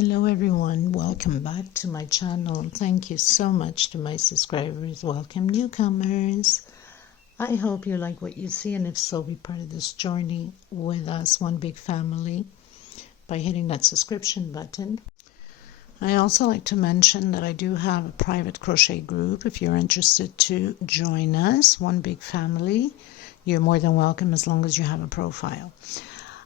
Hello everyone, welcome back to my channel. Thank you so much to my subscribers. Welcome newcomers. I hope you like what you see, and if so, be part of this journey with us, one big family, by hitting that subscription button. I also like to mention that I do have a private crochet group. If you're interested to join us, one big family, you're more than welcome as long as you have a profile.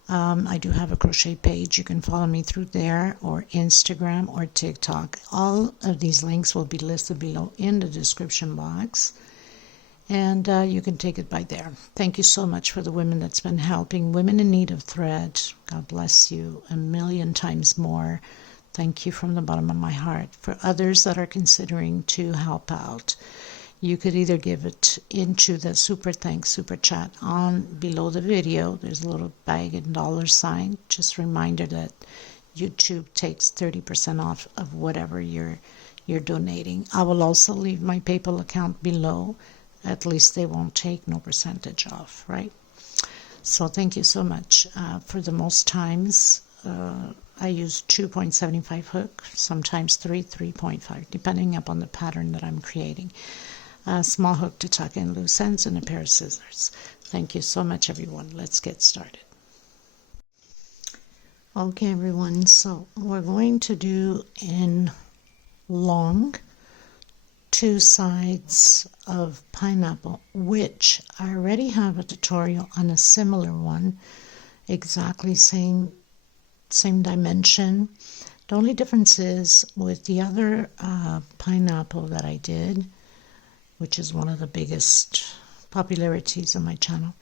I do have a crochet page. You can follow me through there, or Instagram or TikTok. All of these links will be listed below in the description box, and you can take it by there. Thank you so much for the women that's been helping women in need of thread. God bless you a million times more. Thank you from the bottom of my heart. For others that are considering to help out, you could either give it into the super thanks super chat on below the video. There's a little bag and $sign. Just a reminder that YouTube takes 30% off of whatever you're donating. I will also leave my PayPal account below. At least they won't take no percentage off, right? So thank you so much. For the most times, I use 2.75 hook, sometimes 3.5, depending upon the pattern that I'm creating. A small hook to tuck in loose ends, and a pair of scissors. Thank you so much, everyone. Let's get started. Okay, everyone, so we're going to do in long 2 sides of pineapple, which I already have a tutorial on a similar one, exactly same dimension. The only difference is with the other pineapple that I did, which is one of the biggest popularities on my channel.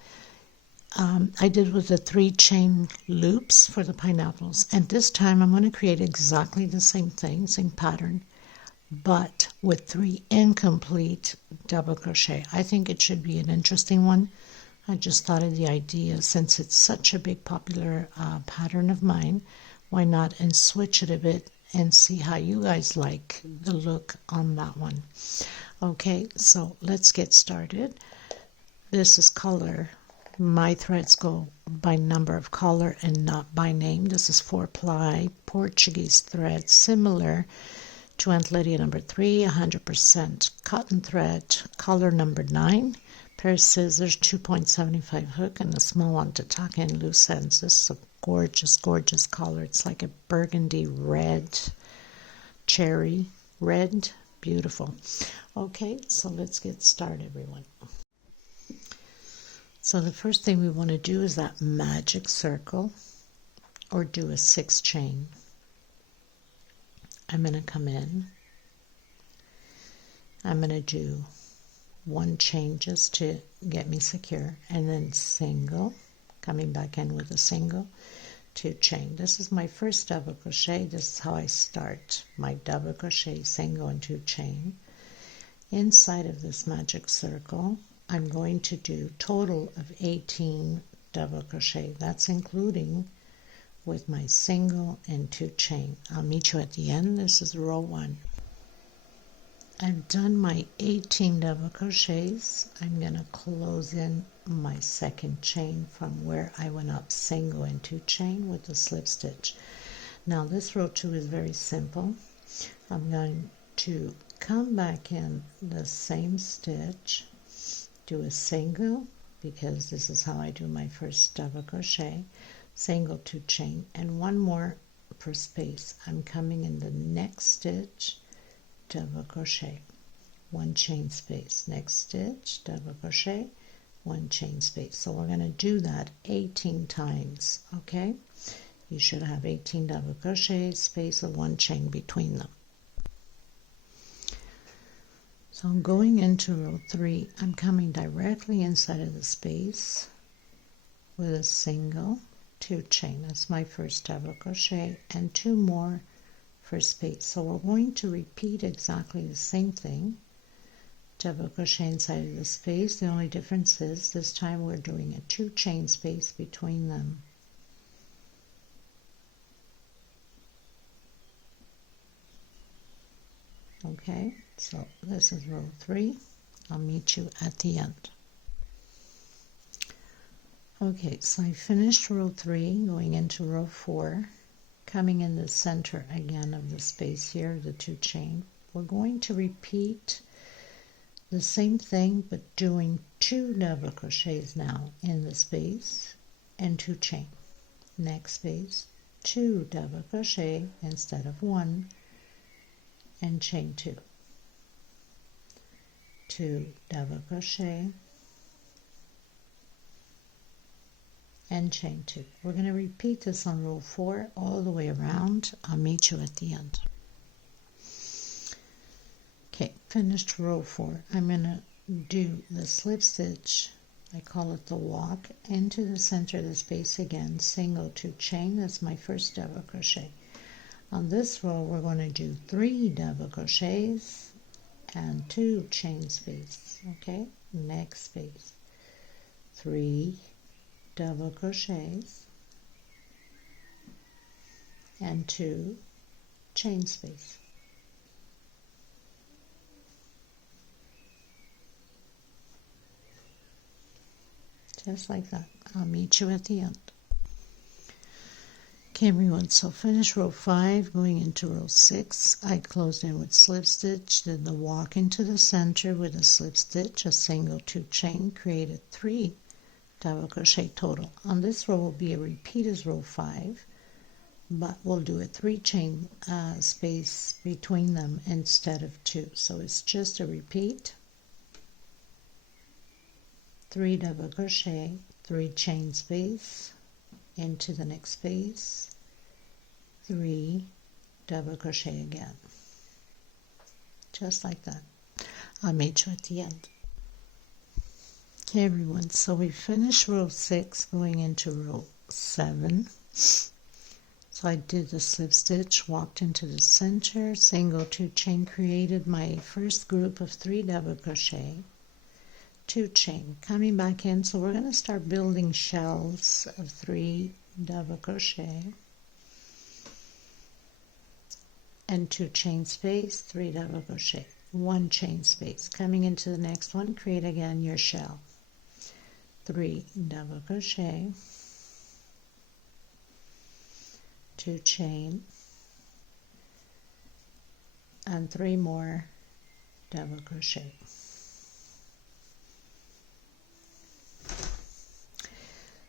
I did with the 3 chain loops for the pineapples, and this time I'm going to create exactly the same thing, same pattern, but with 3 incomplete double crochet. I think it should be an interesting one. I just thought of the idea, since it's such a big popular pattern of mine, why not and switch it a bit and see how you guys like the look on that one. Okay, so let's get started. This is color. My threads go by number of color and not by name. This is 4-ply Portuguese thread, similar to Aunt Lydia number 3, 100% cotton thread, color number 9, pair of scissors, 2.75 hook, and a small one to tuck in loose ends. This is a gorgeous, gorgeous color. It's like a burgundy red, cherry red. Beautiful. Okay, so let's get started, everyone. So the first thing we want to do is that magic circle, or do a 6 chain. I'm going to come in. I'm going to do 1 chain just to get me secure, and then single, coming back in with a single, 2 chain. This is my first double crochet. This is how I start my double crochet, single and 2 chain. Inside of this magic circle, I'm going to do total of 18 double crochet. That's including with my single and 2 chain. I'll meet you at the end. This is row 1. I've done my 18 double crochets. I'm going to close in my 2nd chain from where I went up single and 2 chain with the slip stitch. Now this row 2 is very simple. I'm going to come back in the same stitch, do a single, because this is how I do my first double crochet, single, 2 chain, and 1 more per space. I'm coming in the next stitch, double crochet, 1 chain space, next stitch, double crochet, 1 chain space. So we're going to do that 18 times. Okay, you should have 18 double crochets, space of 1 chain between them. So I'm going into row 3. I'm coming directly inside of the space with a single, 2 chain. That's my first double crochet, and 2 more for space. So we're going to repeat exactly the same thing. Double crochet inside of the space. The only difference is this time we're doing a 2 chain space between them. Okay, so this is row 3. I'll meet you at the end. Okay, so I finished row 3, going into row 4, coming in the center again of the space here, the 2 chain. We're going to repeat the same thing but doing 2 double crochets now in the space and 2 chain. Next space, 2 double crochet instead of 1 and chain 2. 2 double crochet and chain 2. We're going to repeat this on row 4 all the way around. I'll meet you at the end. Okay, finished row 4. I'm going to do the slip stitch, I call it the walk, into the center of the space again, single 2 chain. That's my first double crochet. On this row we're going to do 3 double crochets and 2 chain space. Okay, next space, 3 double crochets and 2 chain space. Just like that. I'll meet you at the end. Okay everyone, so finish row 5, going into row 6. I closed in with slip stitch, did the walk into the center with a slip stitch, a single 2 chain, created 3 double crochet total. On this row will be a repeat as row 5, but we'll do a 3 chain space between them instead of 2. So it's just a repeat, 3 double crochet, 3 chain space, into the next space, 3 double crochet again. Just like that. I'll meet you at the end. Okay everyone, so we finished row 6 going into row 7. So I did the slip stitch, walked into the center, single 2 chain, created my first group of 3 double crochet, 2 chain, coming back in. So we're going to start building shells of 3 double crochet and 2 chain space, 3 double crochet, 1 chain space, coming into the next one, create again your shell, 3 double crochet, 2 chain and 3 more double crochet.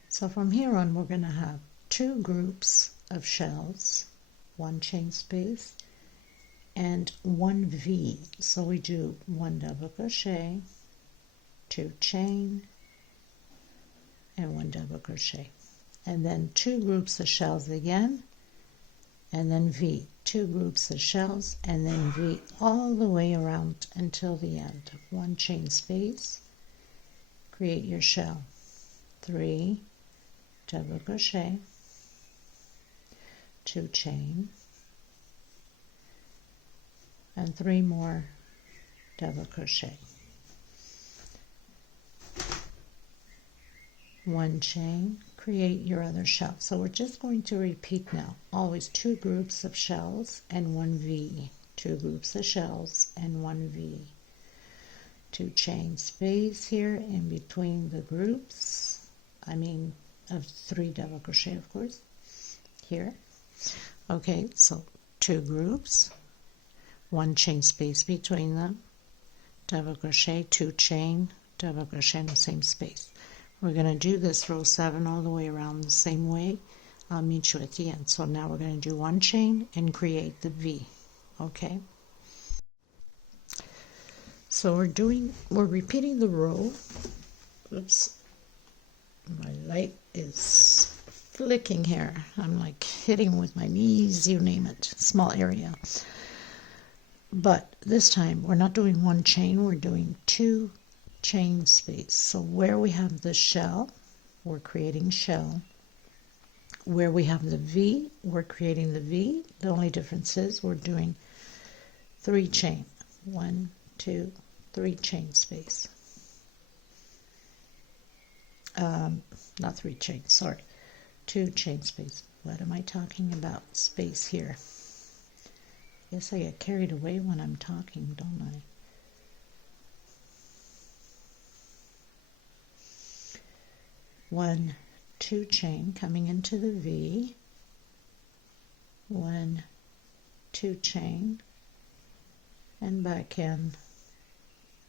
So from here on we're going to have 2 groups of shells, 1 chain space and 1 V. So we do 1 double crochet, 2 chain and 1 double crochet, and then 2 groups of shells again, and then V, 2 groups of shells, and then V all the way around until the end. 1 chain space, create your shell, 3 double crochet, 2 chain and 3 more double crochet, 1 chain, create your other shell. So we're just going to repeat now, always 2 groups of shells and 1 V, 2 groups of shells and 1 V, 2 chain space here in between the groups, of 3 double crochet of course, here. Okay, so 2 groups, 1 chain space between them, double crochet, 2 chain, double crochet in the same space. We're going to do this row 7 all the way around the same way. I'll meet you at the end. So now we're going to do 1 chain and create the V. Okay, so we're repeating the row. Oops, my light is flicking here. I'm like hitting with my knees, you name it, small area. But this time we're not doing 1 chain, we're doing 2 chain space. So where we have the shell, we're creating shell. Where we have the V, we're creating the V. The only difference is we're doing 3 chain. 1, 2, 3 chain space. Not 3 chain, sorry. 2 chain space. What am I talking about? Space here. Guess I get carried away when I'm talking, don't I? One, 2 chain coming into the V, 1, 2 chain, and back in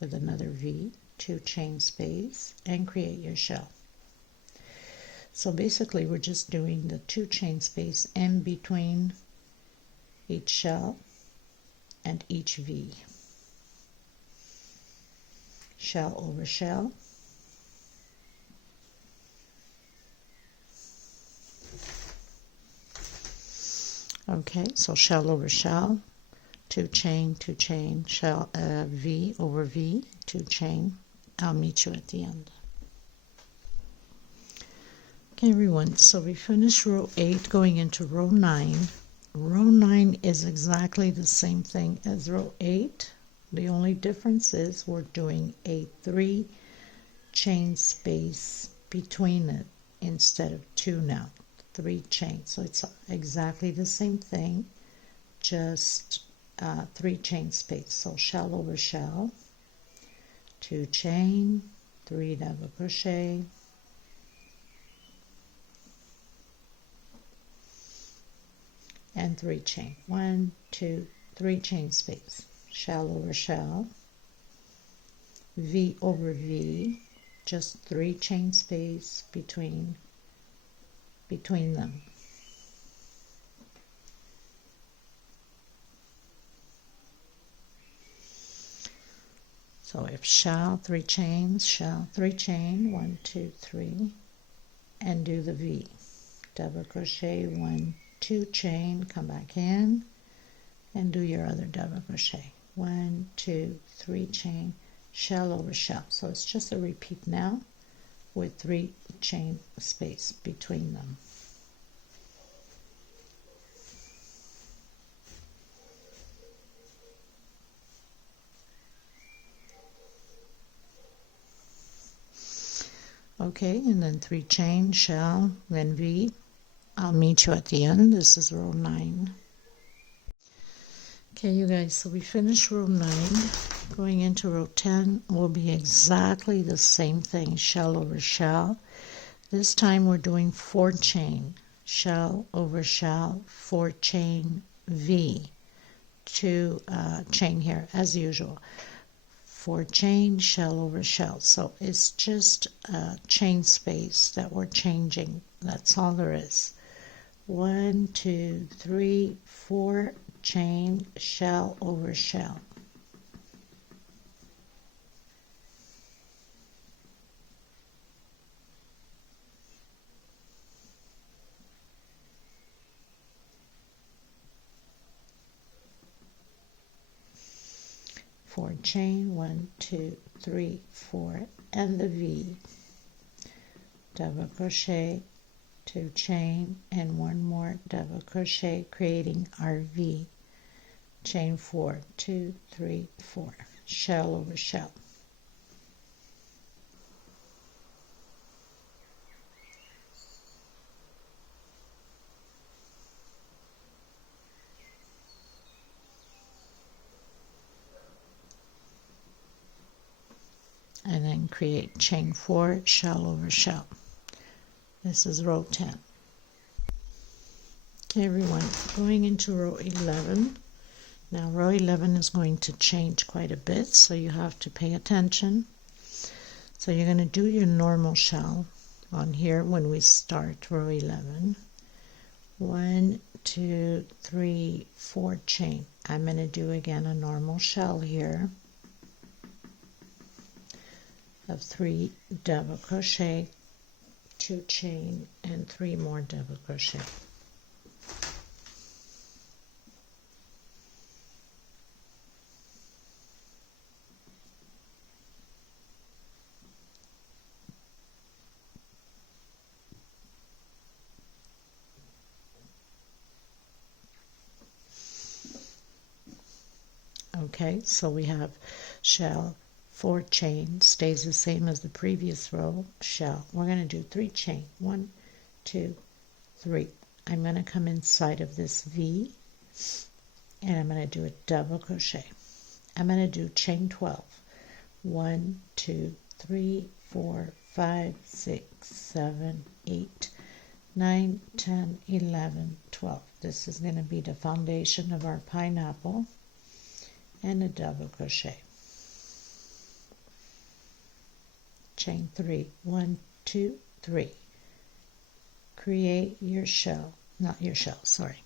with another V, 2 chain space, and create your shell. So basically we're just doing the 2 chain space in between each shell and each V. Shell over shell. Okay, so shell over shell, 2 chain, 2 chain, shell, V over V, 2 chain. I'll meet you at the end. Okay everyone, so we finished row 8 going into row 9. Row 9 is exactly the same thing as row 8. The only difference is we're doing a 3 chain space between it instead of 2 now. 3 chains, so it's exactly the same thing, just 3 chain space. So shell over shell, 2 chain, 3 double crochet, and 3 chain. 1, 2, 3 chain space. Shell over shell, V over V, just 3 chain space between them. So if shell, 3 chains, shell, 3 chain, 1, 2, 3, and do the V. Double crochet, 1, 2 chain, come back in, and do your other double crochet. 1, 2, 3 chain, shell over shell. So it's just a repeat now with 3 chain space between them. Okay, and then 3 chain, shell, then V. I'll meet you at the end. This is row 9. Okay, you guys, so we finished row 9. Going into row 10 will be exactly the same thing, shell over shell. This time we're doing 4 chain, shell over shell, 4 chain, V, 2 chain here as usual. 4 chain, shell over shell. So it's just chain space that we're changing. That's all there is. 1, 2, 3, 4 chain, shell over shell. Four chain, 1, 2, 3, 4, and the V. Double crochet, 2 chain, and 1 more double crochet, creating our V. Chain 4, 2, 3, 4, shell over shell. And then create chain 4, shell over shell. This is row 10. Okay everyone, going into row 11. Now row 11 is going to change quite a bit, so you have to pay attention. So you're going to do your normal shell on here when we start row 11. 1, 2, 3, 4 chain. I'm going to do again a normal shell here of 3 double crochet, 2 chain, and 3 more double crochet. Okay, so we have shell, 4 chain, stays the same as the previous row, shell. We're going to do 3 chain, 1, 2, 3. I'm going to come inside of this V, and I'm going to do a double crochet. I'm going to do chain 12. 1, 2, 3, 4, 5, 6, 7, 8, 9, 10, 11, 12. This is going to be the foundation of our pineapple, and a double crochet. Chain 3, 1, 2, 3. Create your shell, not your shell, sorry.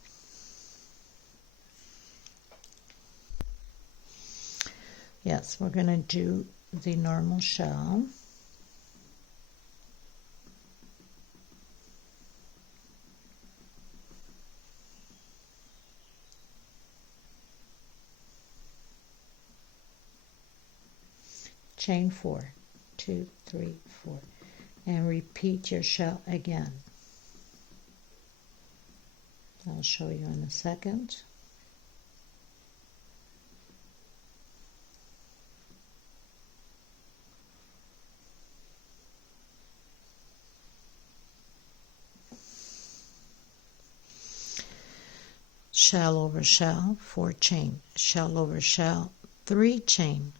Yes, we're going to do the normal shell. Chain 4, 2, 3, 4, and repeat your shell again. I'll show you in a second. Shell over shell, 4 chain, shell over shell, 3 chain,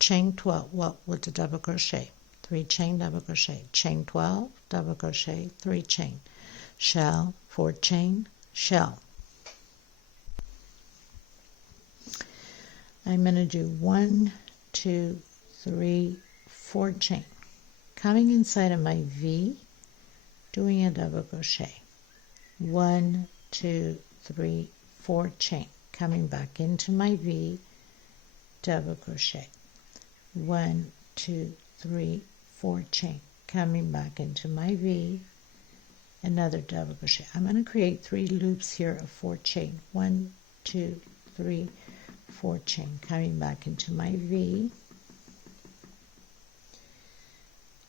chain 12, well, with the double crochet, 3 chain, double crochet, chain 12, double crochet, 3 chain, shell, 4 chain, shell. I'm going to do 1, 2, 3, 4 chain, coming inside of my V, doing a double crochet, 1, 2, 3, 4 chain, coming back into my V, double crochet, 1, 2, 3, 4 chain, coming back into my V, another double crochet. I'm going to create 3 loops here of 4 chain, 1, 2, 3, 4 chain, coming back into my V,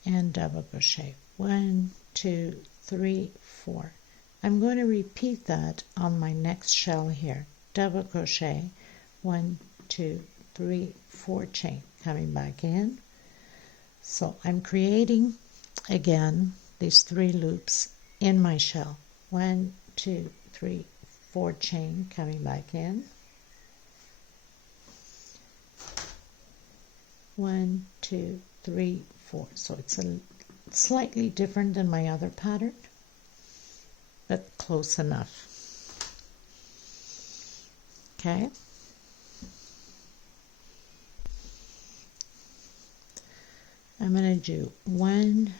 and double crochet, 1, 2, 3, 4. I'm going to repeat that on my next shell here, double crochet, 1, 2, 3, 4 chain, coming back in. So I'm creating again these 3 loops in my shell, 1, 2, 3, 4 chain, coming back in, 1, 2, 3, 4. So it's a slightly different than my other pattern, but close enough. Okay. I'm going to do 1,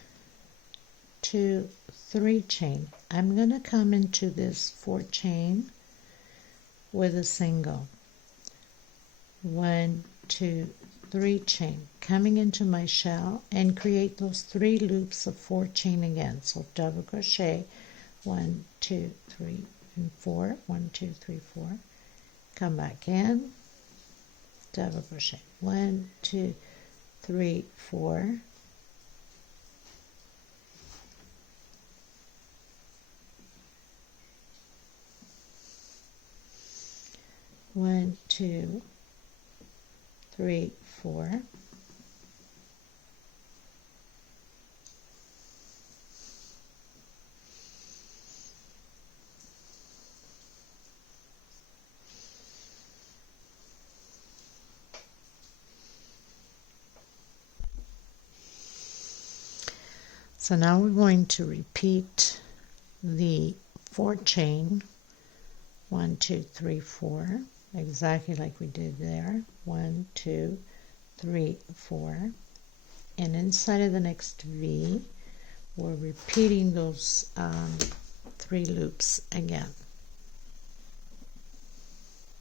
2, 3 chain. I'm going to come into this 4 chain with a single. 1, 2, 3 chain, coming into my shell and create those 3 loops of 4 chain again. So double crochet, 1, 2, 3, and 4. 1, 2, 3, 4. Come back in, double crochet, 1, 2, 3, 4. One, 2, 3, 4. So now we're going to repeat the 4 chain, 1, 2, 3, 4, exactly like we did there, 1, 2, 3, 4, and inside of the next V, we're repeating those 3 loops again.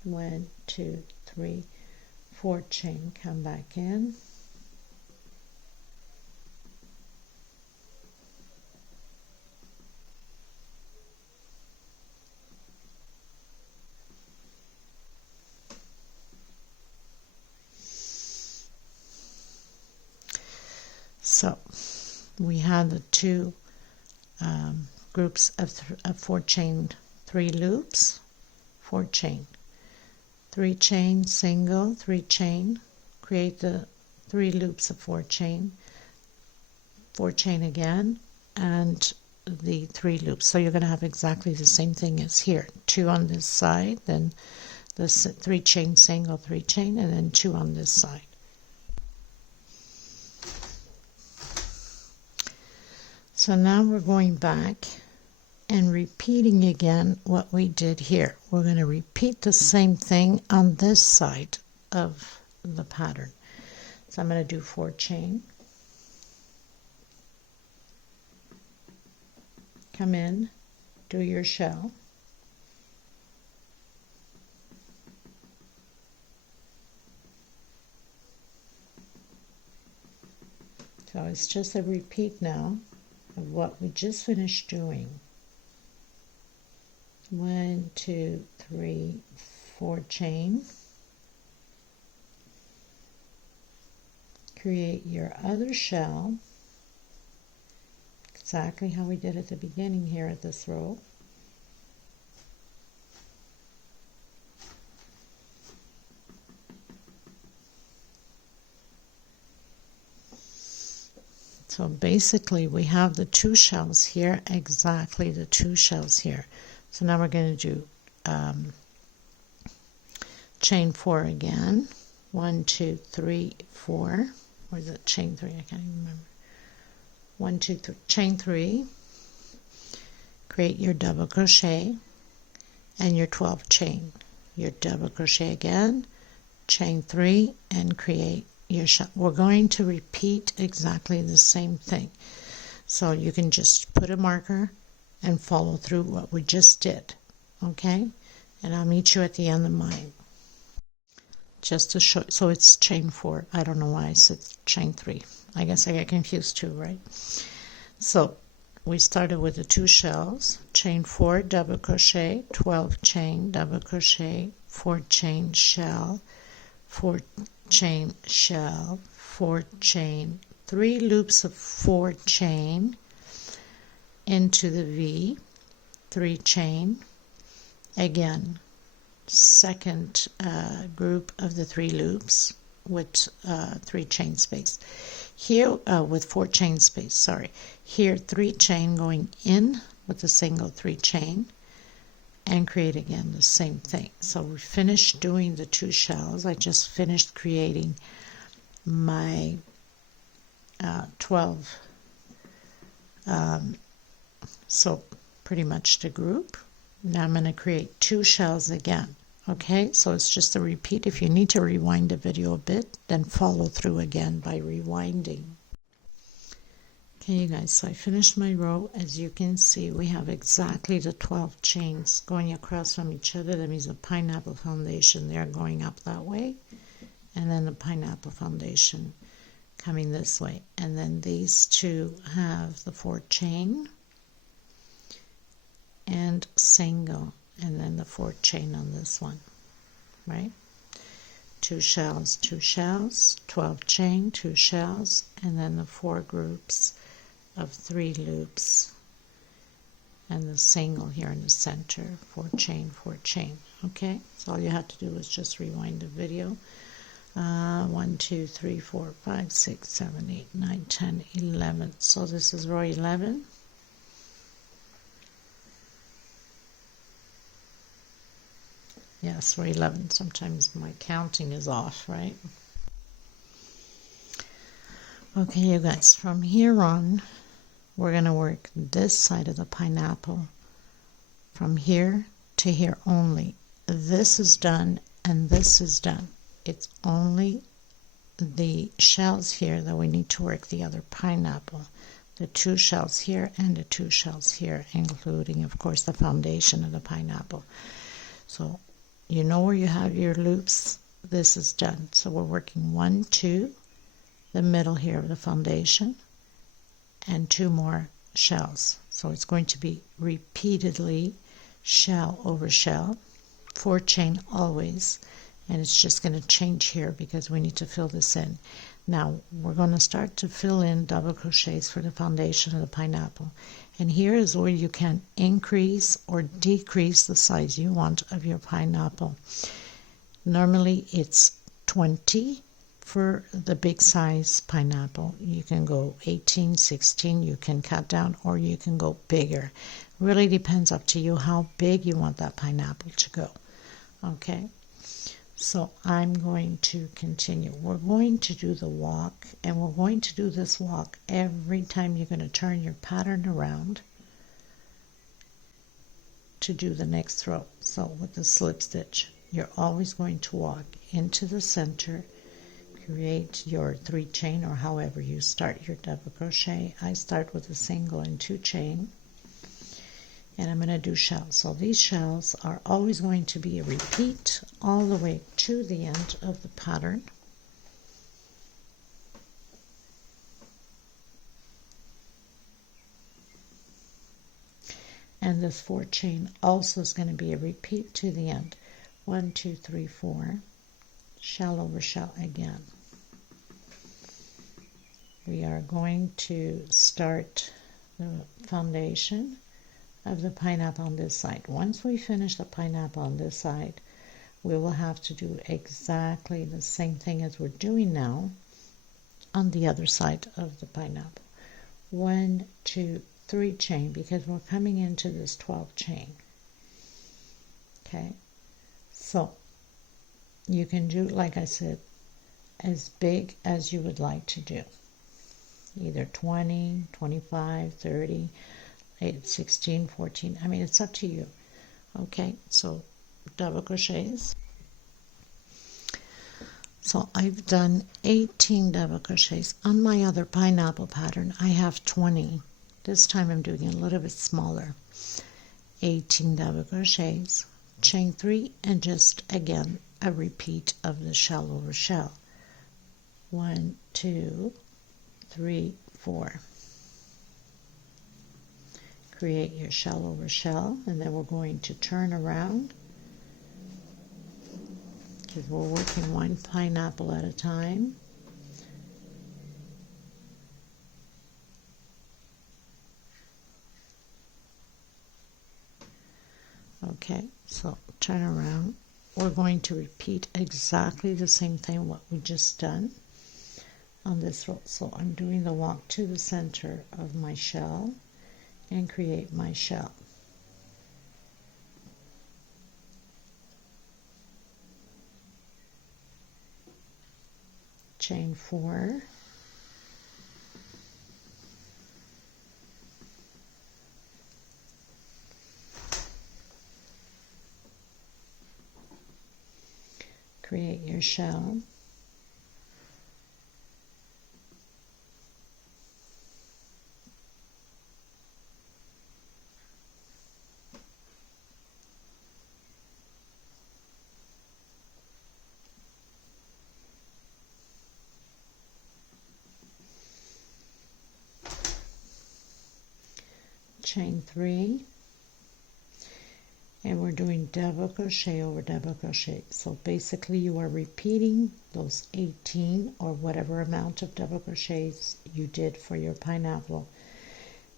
1, 2, 3, 4 chain, come back in. So we had the 2 groups of 4 chain, 3 loops, 4 chain, 3 chain, single, 3 chain, create the 3 loops of 4 chain, 4 chain again, and the 3 loops. So you're going to have exactly the same thing as here, 2 on this side, then the 3 chain, single, 3 chain, and then 2 on this side. So now we're going back and repeating again what we did here. We're going to repeat the same thing on this side of the pattern. So I'm going to do 4 chain, come in, do your shell, so it's just a repeat now of what we just finished doing. 1, 2, 3, 4 chain, create your other shell exactly how we did at the beginning here at this row. So basically we have the 2 shells here, exactly the 2 shells here. So now we're going to do chain 4 again. 1, 2, 3, 4. Or is it chain 3? I can't even remember. 1, 2, 3. Chain 3. Create your double crochet and your 12 chain. Your double crochet again, chain 3, and create your shell. We're going to repeat exactly the same thing. So you can just put a marker and follow through what we just did. Okay? And I'll meet you at the end of mine. Just to show, so it's chain 4. I don't know why I said chain 3. I guess I get confused too, right? So we started with the 2 shells, chain 4, double crochet, 12 chain, double crochet, 4 chain shell, 4 chain shell, 4 chain, 3 loops of 4 chain into the V, 3 chain, again second group of the 3 loops with 3 chain space here, with 4 chain space, sorry, here 3 chain going in with a single 3 chain, and create again the same thing. So we finished doing the 2 shells. I just finished creating my 12 so pretty much the group. Now I'm going to create 2 shells again. Okay, so it's just a repeat. If you need to rewind the video a bit, then follow through again by rewinding. Okay, you guys, so I finished my row. As you can see, we have exactly the 12 chains going across from each other. That means the pineapple foundation there going up that way, and then the pineapple foundation coming this way. And then these 2 have the 4 chain and single, and then the 4 chain on this one, right? 2 shells, 2 shells, 12 chain, 2 shells, and then the 4 groups of 3 loops, and the single here in the center, 4 chain, 4 chain. Okay, so all you have to do is just rewind the video. 1, 2, 3, 4, 5, 6, 7, 8, 9, 10, 11. So this is row 11. Yes, row 11. Sometimes my counting is off, right? Okay, you guys, from here on, we're going to work this side of the pineapple from here to here only. This is done and this is done. It's only the shells here that we need to work the other pineapple. The 2 shells here and the 2 shells here, including, of course, the foundation of the pineapple. So you know where you have your loops. This is done. So we're working 1, 2, the middle here of the foundation, and 2 more shells. So it's going to be repeatedly shell over shell, 4 chain always, and it's just going to change here because we need to fill this in. Now we're going to start to fill in double crochets for the foundation of the pineapple, and here is where you can increase or decrease the size you want of your pineapple. Normally it's 20 for the big size pineapple. You can go 18, 16, you can cut down, or you can go bigger. Really depends up to you how big you want that pineapple to go. Okay, so I'm going to continue. We're going to do the walk, and we're going to do this walk every time you're going to turn your pattern around. to do the next row. So with the slip stitch, you're always going to walk into the center, create your 3 chain, or however you start your double crochet. I start with a single and 2 chain, and I'm going to do shells. So these shells are always going to be a repeat all the way to the end of the pattern. And this 4 chain also is going to be a repeat to the end. 1, 2, 3, 4, shell over shell again. We are going to start the foundation of the pineapple on this side. Once we finish the pineapple on this side, we will have to do exactly the same thing as we're doing now on the other side of the pineapple. 1, 2, 3 chain, because we're coming into this 12 chain. Okay, so you can do, like I said, as big as you would like to do, either 20, 25, 30, 8, 16, 14. I mean, it's up to you. Okay, so double crochets. So I've done 18 double crochets. On my other pineapple pattern, I have 20. This time I'm doing a little bit smaller. 18 double crochets, chain 3, and just again a repeat of the shell over shell. 1, 2, 3, 4. Create your shell over shell, and then we're going to turn around, because we're working one pineapple at a time. Okay, so turn around. We're going to repeat exactly the same thing what we just done on this row. So I'm doing the walk to the center of my shell and create my shell. Chain 4. Create your shell. Chain 3, and we're doing double crochet over double crochet. So basically you are repeating those 18 or whatever amount of double crochets you did for your pineapple,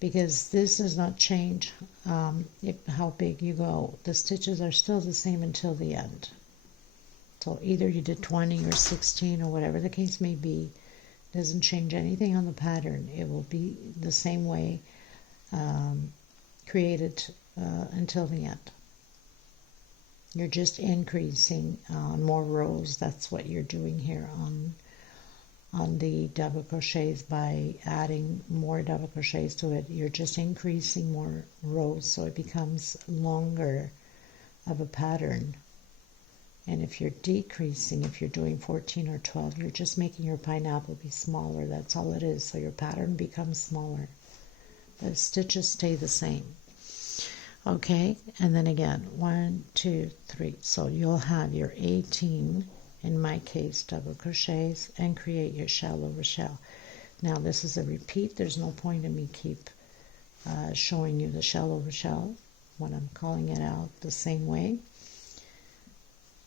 because this does not change how big you go. The stitches are still the same until the end. So either you did 20 or 16 or whatever the case may be, doesn't change anything on the pattern. It will be the same way created until the end. You're just increasing more rows. That's what you're doing here on the double crochets. By adding more double crochets to it, you're just increasing more rows, so it becomes longer of a pattern. And if you're decreasing, if you're doing 14 or 12, you're just making your pineapple be smaller. That's all it is. So your pattern becomes smaller. The stitches stay the same. Okay, and then again, 1, 2, 3. So you'll have your 18, in my case, double crochets, and create your shell over shell. Now this is a repeat. There's no point in me keep showing you the shell over shell when I'm calling it out the same way.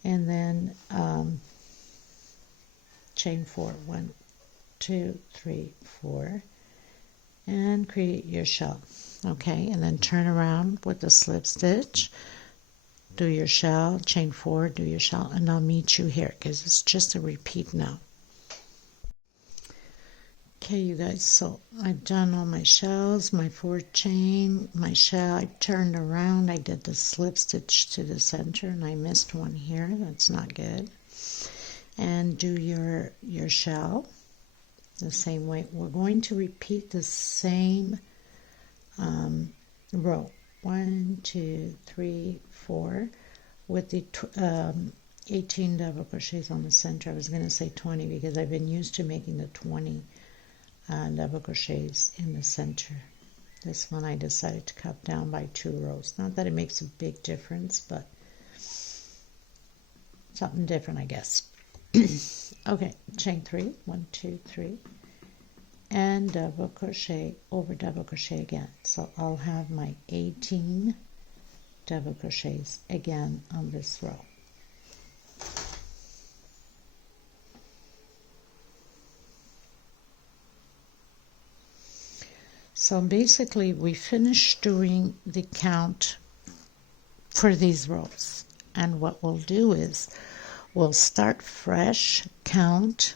And then chain 4, 1, 2, 3, 4, and create your shell. Okay, and then turn around with the slip stitch, do your shell, chain 4, do your shell, and I'll meet you here because it's just a repeat now. Okay, you guys, so I've done all my shells, my 4 chain, my shell. I turned around, I did the slip stitch to the center, and I missed one here. That's not good. And do your shell the same way. We're going to repeat the same row. 1, 2, 3, 4 with the 18 double crochets on the center. I was going to say 20 because I've been used to making the 20 double crochets in the center. This one I decided to cut down by 2 rows. Not that it makes a big difference, but something different, I guess. Okay, chain 3, 1, 2, 3, and double crochet over double crochet again. So I'll have my 18 double crochets again on this row. So basically we finished doing the count for these rows, and what we'll do is we'll start fresh count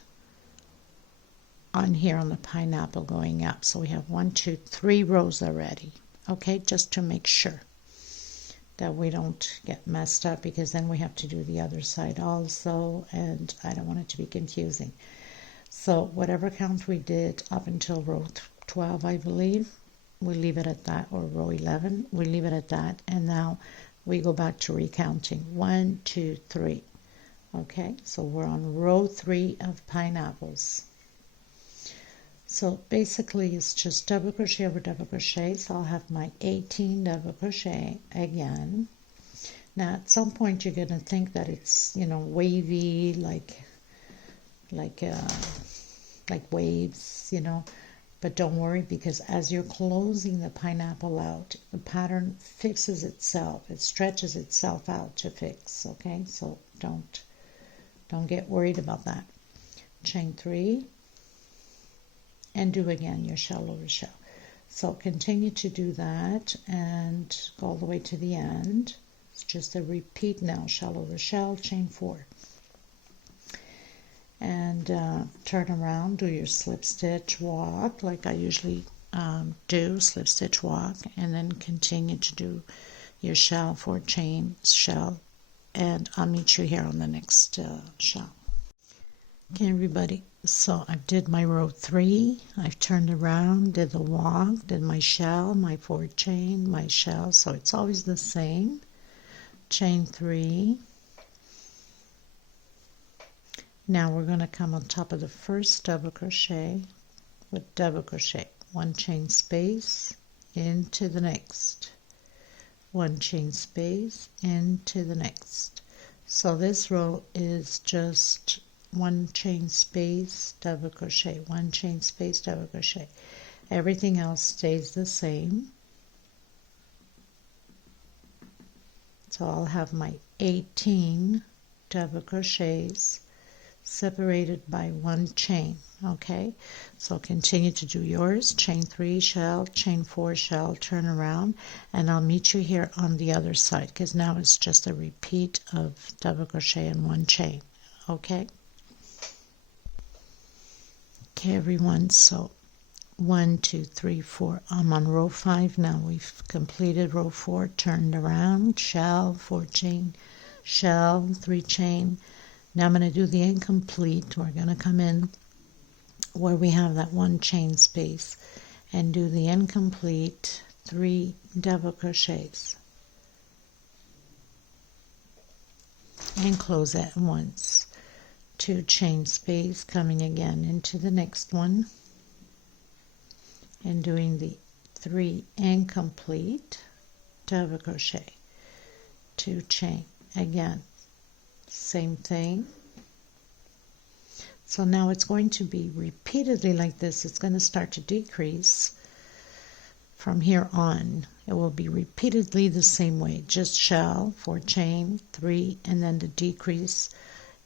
on here on the pineapple going up. So we have 1, 2, 3 rows already, okay, just to make sure that we don't get messed up, because then we have to do the other side also, and I don't want it to be confusing. So whatever count we did up until row 12, I believe, we leave it at that, or row 11, we leave it at that, and now we go back to recounting. 1, 2, 3. Okay, so we're on row 3 of pineapples. So basically it's just double crochet over double crochet. So I'll have my 18 double crochet again. Now at some point you're going to think that it's, you know, wavy, like waves, you know, but don't worry, because as you're closing the pineapple out, the pattern fixes itself. It stretches itself out to fix, okay? So don't get worried about that. Chain 3 and do again your shell over shell. So continue to do that and go all the way to the end. It's just a repeat now, shell over shell, chain 4. And turn around, do your slip stitch walk like I usually do, slip stitch walk, and then continue to do your shell, 4 chains, shell, and I'll meet you here on the next shell. Okay, everybody, so I did my row 3, I've turned around, did the walk, did my shell, my 4 chain, my shell, so it's always the same. Chain 3. Now we're going to come on top of the first double crochet with double crochet, 1 chain space into the next, 1 chain space into the next. So this row is just 1 chain space, double crochet, 1 chain space, double crochet. Everything else stays the same. So I'll have my 18 double crochets separated by 1 chain. Okay, so continue to do yours. Chain 3 shell, chain 4 shell, turn around, and I'll meet you here on the other side, because now it's just a repeat of double crochet and 1 chain. Okay, everyone, so 1, 2, 3, 4. I'm on row 5 now. We've completed row 4, turned around, shell, 4 chain, shell, 3 chain. Now I'm going to do the incomplete. We're going to come in where we have that 1 chain space and do the incomplete 3 double crochets and close at once. 2 chain space, coming again into the next one and doing the 3 incomplete double crochet, 2 chain, again same thing. So now it's going to be repeatedly like this. It's going to start to decrease from here on. It will be repeatedly the same way, just shell, 4 chain, 3, and then the decrease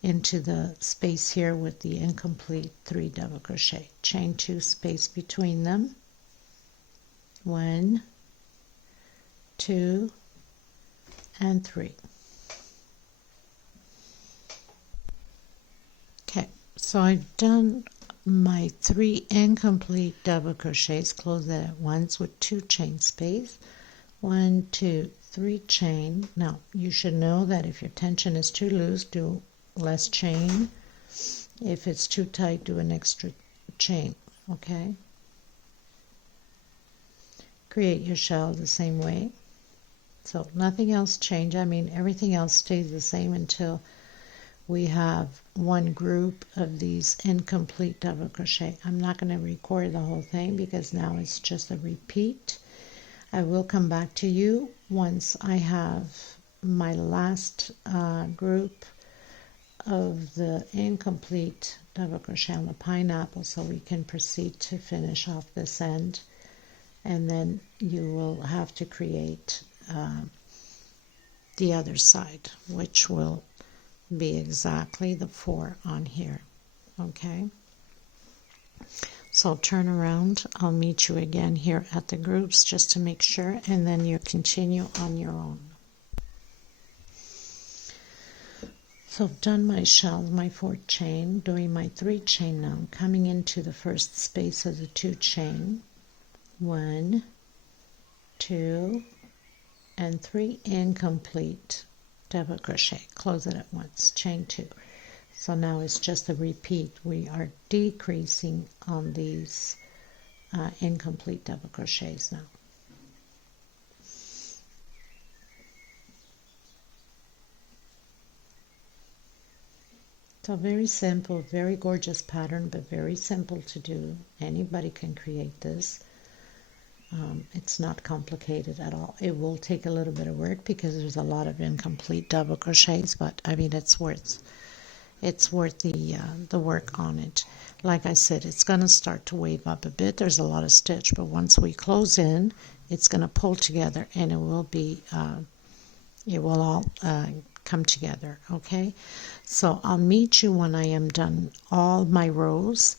into the space here with the incomplete 3 double crochet, chain 2 space between them, 1, 2, and 3. Okay, so I've done my 3 incomplete double crochets, close that at once with 2 chain space, 1, 2, 3 chain. Now you should know that if your tension is too loose, do less chain. If it's too tight, do an extra chain. Okay, create your shell the same way, So nothing else changed. I mean, everything else stays the same until we have one group of these incomplete double crochet. I'm not going to record the whole thing because now it's just a repeat. I will come back to you once I have my last group of the incomplete double crochet on the pineapple, so we can proceed to finish off this end, and then you will have to create the other side, which will be exactly the 4 on here. Okay, so turn around. I'll meet you again here at the groups just to make sure, and then you continue on your own. So I've done my shell, my 4th chain, doing my 3 chain now, coming into the first space of the 2 chain, 1, 2, and 3 incomplete double crochet. Close it at once, chain 2. So now it's just a repeat. We are decreasing on these incomplete double crochets now. So very simple, very gorgeous pattern, but very simple to do. Anybody can create this. It's not complicated at all. It will take a little bit of work because there's a lot of incomplete double crochets, but I mean it's worth the work on it. Like I said, it's going to start to wave up a bit. There's a lot of stitch, but once we close in, it's going to pull together, and it will all come together. Okay, so I'll meet you when I am done all my rows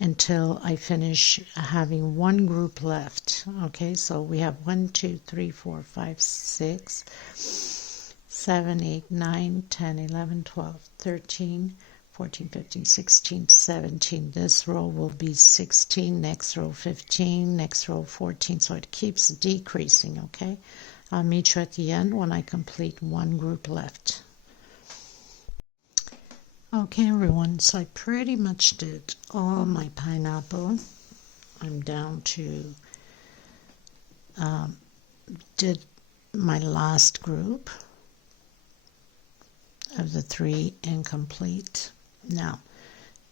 until I finish having one group left. Okay, so we have 1, 2, 3, 4, 5, 6, 7, 8, 9, 10, 11, 12, 13, 14, 15, 16, 17. This row will be 16, next row 15, next row 14. So it keeps decreasing. Okay, I'll meet you at the end when I complete one group left. Okay, everyone, so I pretty much did all my pineapple. I'm down to did my last group of the 3 incomplete. Now,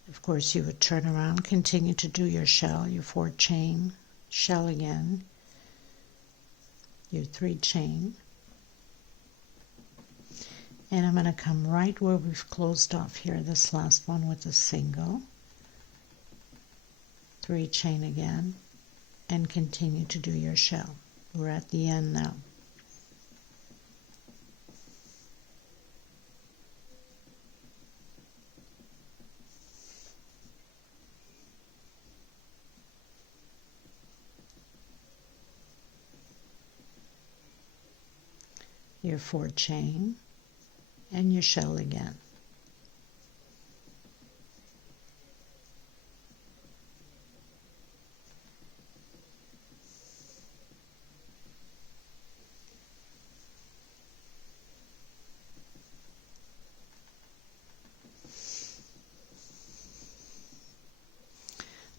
of course, you would turn around, continue to do your shell, your 4 chain, shell again, your 3 chain, and I'm going to come right where we've closed off here, this last one with a single, 3 chain again, and continue to do your shell. We're at the end now. Your 4 chain and your shell again.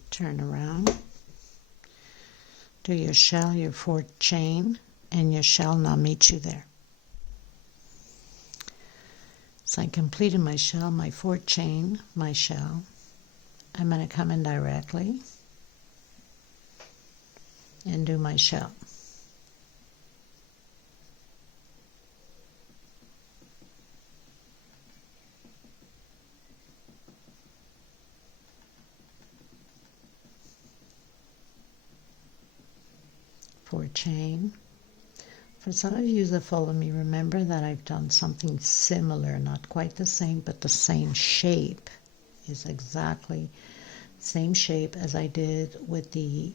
Turn around, do your shell, your 4 chain, and your shell, and I'll meet you there. So I completed my shell, my 4 chain, my shell. I'm going to come in directly and do my shell. For chain. For some of you that follow me, remember that I've done something similar, not quite the same, but the same shape is exactly the same shape as I did with the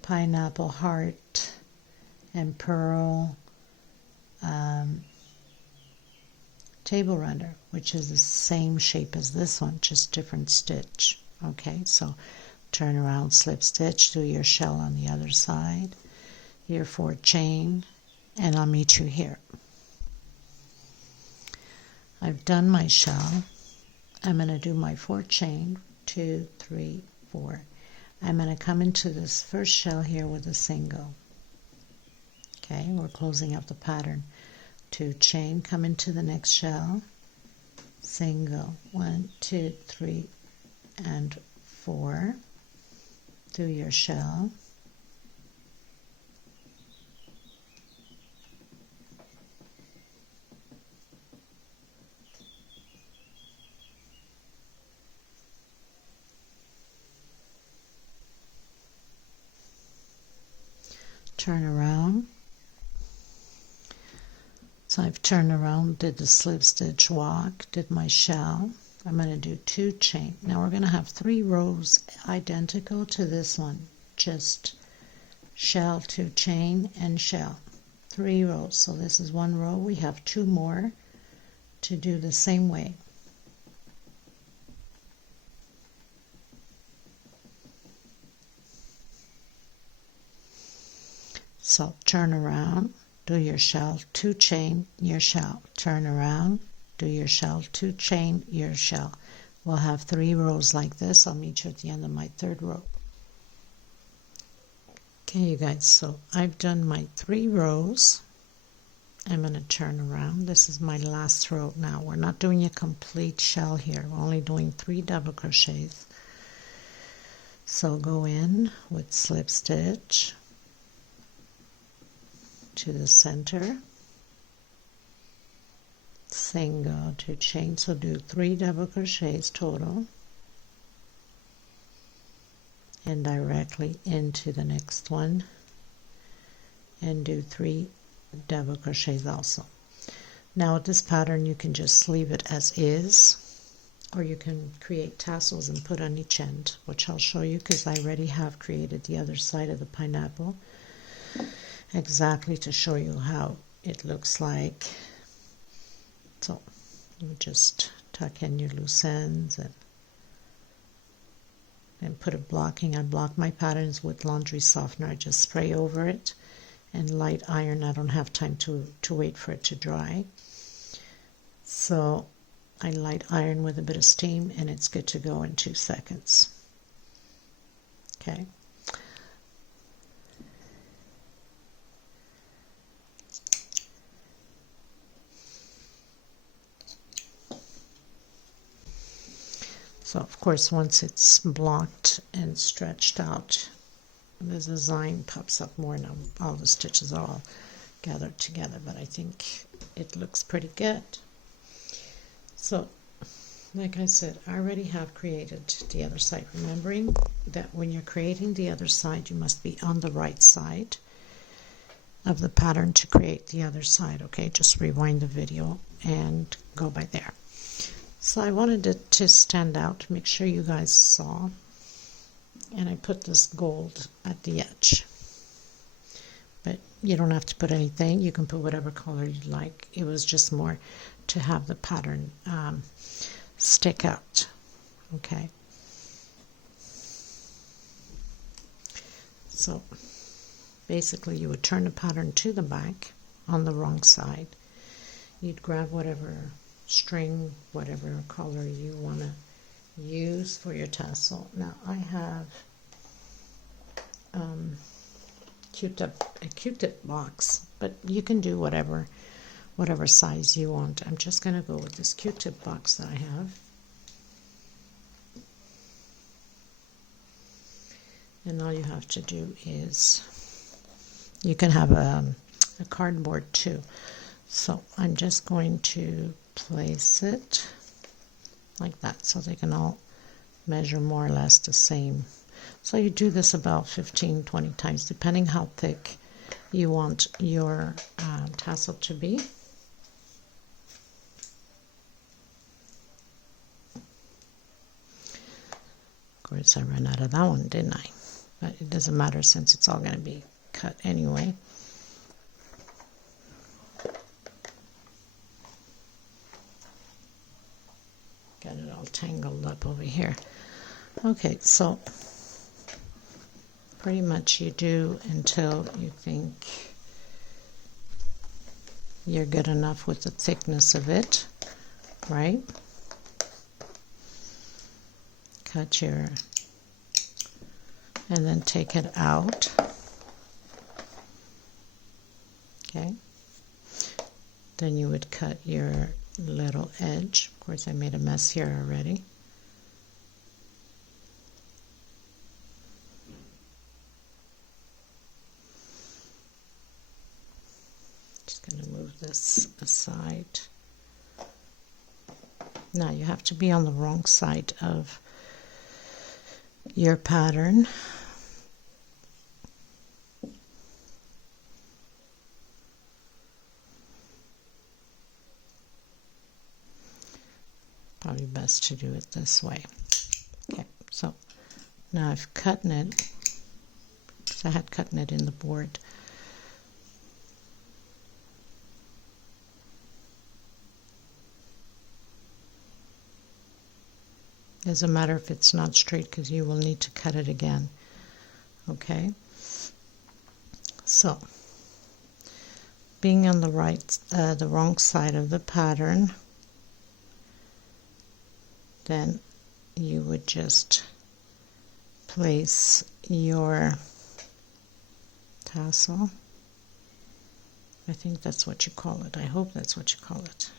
pineapple heart and pearl table runner, which is the same shape as this one, just different stitch. Okay, so turn around, slip stitch, do your shell on the other side, your 4 chain, and I'll meet you here. I've done my shell. I'm going to do my 4 chain, 2, 3, 4. I'm going to come into this first shell here with a single. Okay, we're closing up the pattern. 2 chain, come into the next shell, single, 1, 2, 3, and 4 through your shell. Turn around. So I've turned around, did the slip stitch walk, did my shell. I'm going to do 2 chain. Now we're going to have 3 rows identical to this one, just shell, 2 chain, and shell. 3 rows. So this is 1 row. We have 2 more to do the same way. So turn around, do your shell, 2 chain, your shell. Turn around, do your shell, 2 chain, your shell. We'll have 3 rows like this. I'll meet you at the end of my 3rd row. Okay, you guys, so I've done my 3 rows. I'm going to turn around. This is my last row now. We're not doing a complete shell here. We're only doing 3 double crochets. So go in with slip stitch to the center, single, 2 chain, so do 3 double crochets total, and directly into the next one, and do 3 double crochets also. Now with this pattern you can just leave it as is, or you can create tassels and put on each end, which I'll show you because I already have created the other side of the pineapple exactly to show you how it looks like. So you just tuck in your loose ends and put a blocking. I block my patterns with laundry softener. I just spray over it and light iron. I don't have time to wait for it to dry. So I light iron with a bit of steam and it's good to go in 2 seconds. Okay. So of course once it's blocked and stretched out, the design pops up more. Now all the stitches are all gathered together, but I think it looks pretty good. So like I said, I already have created the other side, remembering that when you're creating the other side you must be on the right side of the pattern to create the other side. Okay, just rewind the video and go by there. So I wanted it to stand out, make sure you guys saw, and I put this gold at the edge. But you don't have to put anything, you can put whatever color you like. It was just more to have the pattern stick out. Okay. So basically you would turn the pattern to the back on the wrong side. You'd grab whatever string, whatever color you want to use for your tassel. Now I have a Q-tip box, but you can do whatever size you want. I'm just going to go with this Q-tip box that I have. And all you have to do is, you can have a cardboard too. So I'm just going to place it like that so they can all measure more or less the same. So you do this about 15-20 times depending how thick you want your tassel to be. Of course I ran out of that one, didn't I? But it doesn't matter since it's all going to be cut anyway. Got it all tangled up over here. Okay, so pretty much you do until you think you're good enough with the thickness of it, right? Cut your, and then take it out. Okay, then you would cut your little edge. Of course, I made a mess here already. Just going to move this aside. Now you have to be on the wrong side of your pattern. Probably best to do it this way. Okay, so now I've cut it. I had cut it in the board. Doesn't matter if it's not straight because you will need to cut it again. Okay, so being on the wrong side of the pattern, then you would just place your tassel. I think that's what you call it. I hope that's what you call it.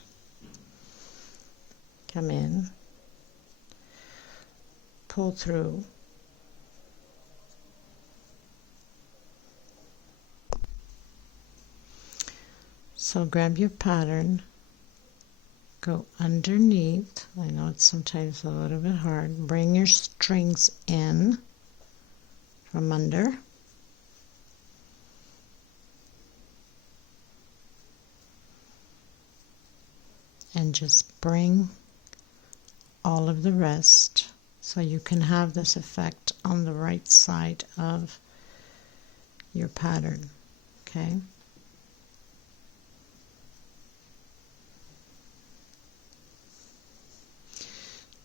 Come in, pull through, so grab your pattern, go underneath. I know it's sometimes a little bit hard. Bring your strings in from under, and just bring all of the rest so you can have this effect on the right side of your pattern. Okay,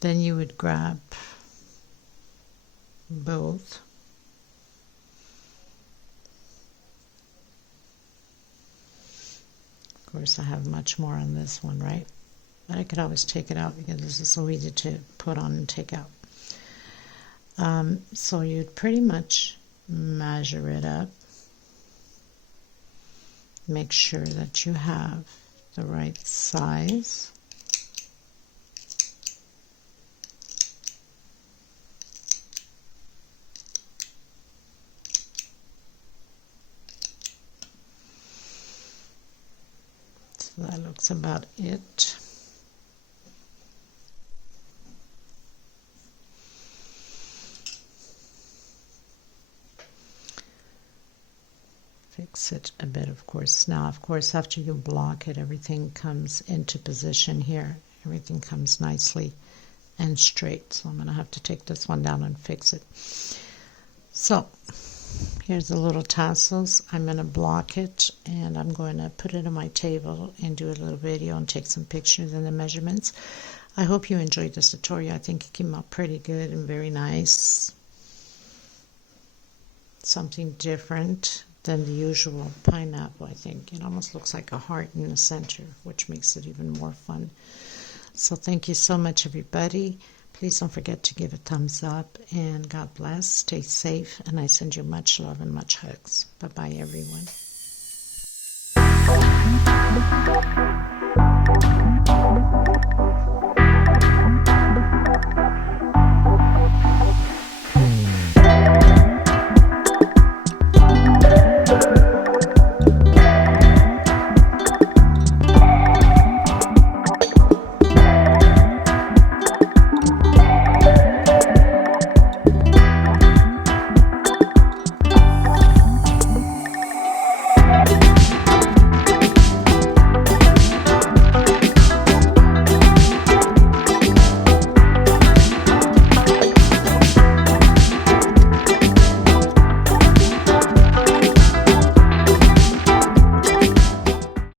then you would grab both. Of course, I have much more on this one, right? But I could always take it out because this is so easy to put on and take out. So you'd pretty much measure it up. Make sure that you have the right size. So that looks about it. Fix it a bit, of course. Now, of course, after you block it, everything comes into position here. Everything comes nicely and straight. So I'm going to have to take this one down and fix it. So here's the little tassels. I'm going to block it, and I'm going to put it on my table and do a little video and take some pictures and the measurements. I hope you enjoyed this tutorial. I think it came out pretty good and very nice. Something different than the usual pineapple. I think it almost looks like a heart in the center, which makes it even more fun. So thank you so much, everybody. Please don't forget to give a thumbs up, and God bless. Stay safe, and I send you much love and much hugs. Bye bye, everyone.